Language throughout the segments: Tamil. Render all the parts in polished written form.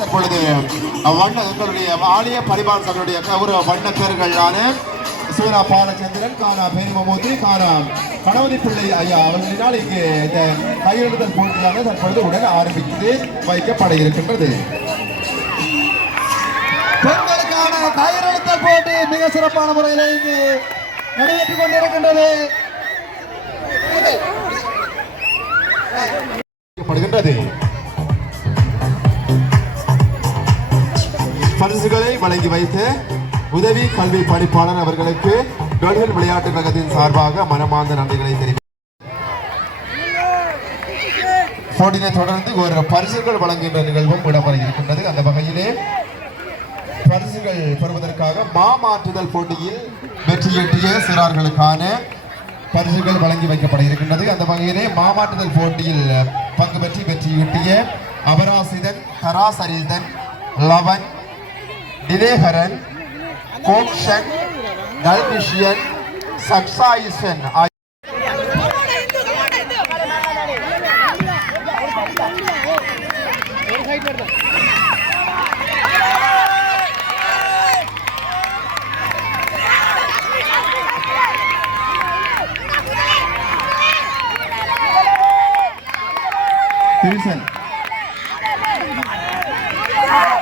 தற்பொழுது எங்களுடைய ஆலய பரிமாண் சபையுடைய கௌரவ வண்ணக்கர்களான சூரா பாலச்சந்திரன், கானா பேரிமமூர்த்தி, கானா கணபதி பிள்ளை ஐயா அவர்களினால் இங்கு இந்த கையெழுத்தல் போட்டியான தற்பொழுது உடன் ஆரம்பித்து வைக்கப்பட இருக்கின்றது. பெண்களுக்கான கையெழுத்தல் போட்டி மிக சிறப்பான முறையில் இங்கு நடைபெற்றுக் கொண்டிருக்கின்றது. பரிசுகளை வழங்கி வைத்து உதவி கல்வி பணிப்பாளர் அவர்களுக்கு டொல்ஹில் விளையாட்டு கழகத்தின் சார்பாக மனமார்ந்த நன்றிகளை தெரிவித்து தொடர்ந்து ஒரு பரிசுகள் வழங்குகின்ற நிகழ்வும் இடம்பெற இருக்கின்றது. அந்த வகையிலே பரிசுகள் பெறுவதற்காக மாமாற்றுதல் போட்டியில் வெற்றியீட்டிய சிறார்களுக்கான பரிசுகள் வழங்கி வைக்கப்பட இருக்கின்றது. அந்த வகையிலே மாமாற்றுதல் போட்டியில் பங்கு பெற்றி வெற்றியீட்டிய அபராசிதன், தராசரிதன், லவன், தினேகரன், கோக்ஷன், டல்மிஷியன், சக்சாயிசன்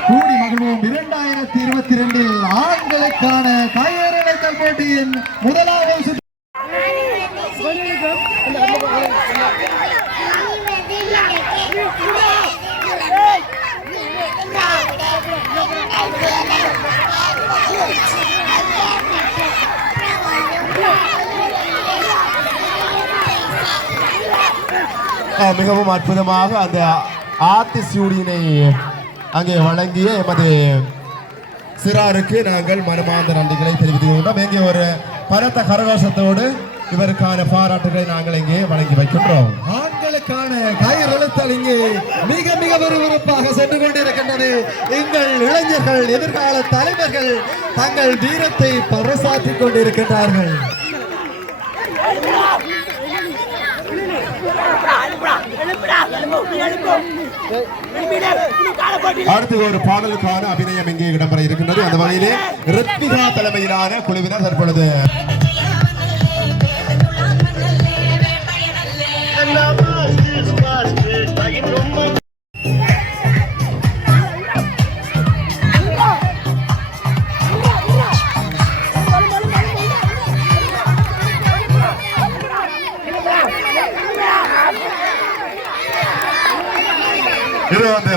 கூடி மகிழ்வோம். 2022 ஆண்களுக்கான கையெழுத்தல் போட்டியின் முதலாவது சுற்று மிகவும் அற்புதமாக அந்த ஆத்திசூடியினை அங்கே வழங்கிய எமது சிறாருக்கு நாங்கள் மனமார்ந்த நன்றிகளை தெரிவித்துக் கொண்டோம். இங்கே ஒரு பரத்த கரகோஷத்தோடு இவருக்கான பாராட்டுகளை நாங்கள் இங்கே வழங்கி வைக்கின்றோம். ஆண்களுக்கான கையெழுத்தல் இங்கே மிக மிக விறுவிறுப்பாக சென்று கொண்டிருக்கின்றது. எங்கள் இளைஞர்கள், எதிர்கால தலைவர்கள் தங்கள் வீரத்தை பறைசாற்றிக் கொண்டிருக்கின்றார்கள். அடுத்து ஒரு பாடலுக்கான அபிநயம் இங்கே இடம்பெற இருக்கின்றது. அந்த வகையிலே ரித்விகா தலைமையிலான குழுவினர் தற்பொழுது இது வந்து